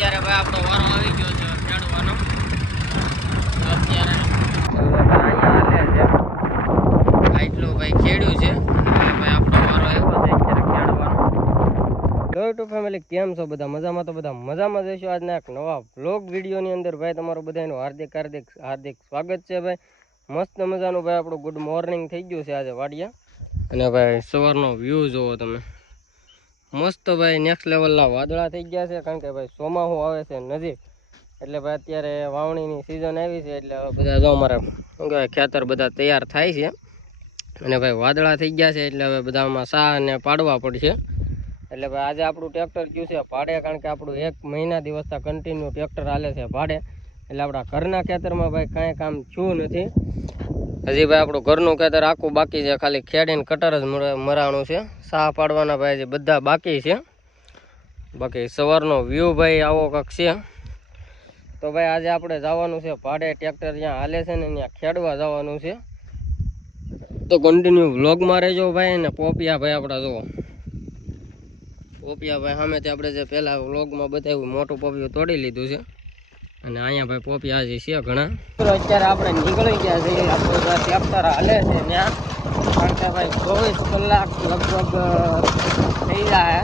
અત્યારે ભાઈ આપણો વારો આવી ગયો છે ખેડવાનો. અત્યારે આટલું ભાઈ ખેડ્યું છે ભાઈ આપણો વારો આવ્યો છે અત્યારે ખેડવાનો. યુટ્યુબ ફેમિલી કેમ છો બધા? મજામાં? તો બધા મજામાં જઈશું. આજના એક નવા વ્લોગ વિડીયોની અંદર ભાઈ તમારું બધાનું હાર્દિક સ્વાગત છે ભાઈ. મસ્ત મજાનું ભાઈ આપણું ગુડ મોર્નિંગ થઈ ગયું છે આજે વાડિયા. અને ભાઈ સવારનો વ્યૂ જોવો તમે, મસ્ત ભાઈ નેક્સ્ટ લેવલના વાદળા થઈ ગયા છે. કારણ કે ભાઈ ચોમાસું આવે છે નજીક, એટલે ભાઈ અત્યારે વાવણીની સિઝન આવી છે. એટલે બધા જો અમારા શું કહેવાય ખેતર બધા તૈયાર થાય છે. અને ભાઈ વાદળા થઈ ગયા છે એટલે હવે બધામાં સા ને પાડવા પડશે. એટલે ભાઈ આજે આપણું ટ્રેક્ટર ગયું છે ભાડે, કારણ કે આપણું 1 મહિના દિવસથી કન્ટિન્યુ ટ્રેક્ટર હાલે છે ભાડે. એટલે આપણા ઘરના ખેતરમાં ભાઈ કાંઈ કામ થયું નથી હજી. ભાઈ આપણું ઘરનું ખેતર આખું બાકી છે, ખાલી ખેડીને કટર જ મરાણું છે. સાહ પાડવાના ભાઈ જે બધા બાકી છે. બાકી સવારનો વ્યૂ ભાઈ આવો કંઈક છે. તો ભાઈ આજે આપણે જવાનું છે ભાડે, ટ્રેક્ટર જ્યાં હાલે છે ને ત્યાં ખેડવા જવાનું છે. તો કન્ટિન્યુ વ્લોગમાં રહેજો ભાઈ. ને પોપિયા ભાઈ આપણા જુઓ, પોપિયા ભાઈ સામેથી આપણે જે પહેલાં વ્લોગમાં બતાવ્યું મોટું પોપિયું તોડી લીધું છે. અને અહીંયા ભાઈ પોપિયા હજી છે ઘણા. અત્યારે આપણે નીકળી ગયા છીએ, આપણું ટ્રેક્ટર હાલે છે ત્યાં. કારણ કે ભાઈ 24 કલાક લગભગ થઈ જાય.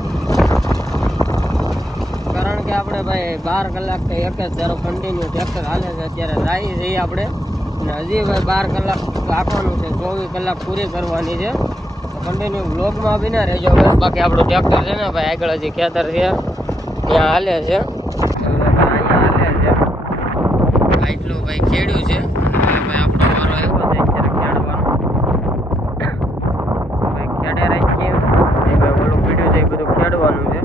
કારણ કે આપણે ભાઈ 12 કલાક કે 1 જ ધારો કન્ટિન્યુ ટ્રેક્ટર હાલે છે. અત્યારે જાય જઈએ આપણે, અને હજી ભાઈ 12 કલાક રાખવાનું છે, 24 કલાક પૂરી કરવાની છે. તો કન્ટિન્યુ વ્લોગમાં બી ના રહેજો. બાકી આપણું ટ્રેક્ટર છે ને ભાઈ આગળ હજી ખેતર છે ત્યાં હાલે છે. આટલું ભાઈ ખેડ્યું છે ભાઈ આપણો વારો આવ્યો છે અત્યારે ખેડવાનો. ભાઈ ખેડે રાખીએ ભાઈ ઓલું પીડ્યું છે એ બધું ખેડવાનું છે.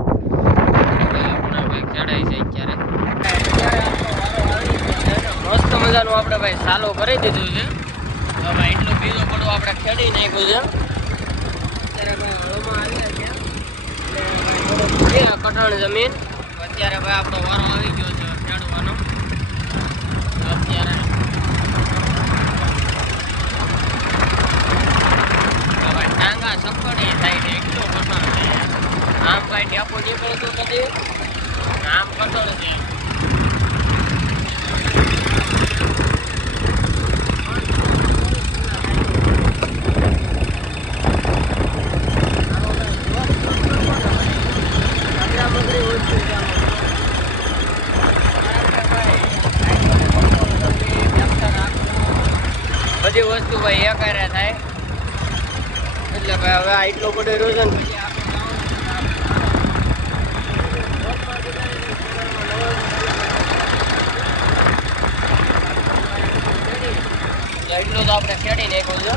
ભાઈ ખેડાય છે અત્યારે. મસ્ત મજાનું આપણે ભાઈ ચાલુ કરી દીધું છે. ભાઈ એટલું બીજું પડવું આપણે ખેડી નાખ્યું છે. અત્યારે હળમાં આવ્યા છે એટલે કઠણ જમીન. અત્યારે ભાઈ આપણો વારો આવી ગયો છે ખેડવાનો. અત્યારે ભાઈ ટાંગા સપડી થાય છે, એટલું કઠણ છે. આમ ભાઈ ટેપો નીકળતું નથી, આમ કઠણ છે. બધી વસ્તુ ભાઈ એકારે થાય એટલે ભાઈ હવે આટલું બધું રોજન એટલું તો આપણે ખેડી નાખ્યું છે.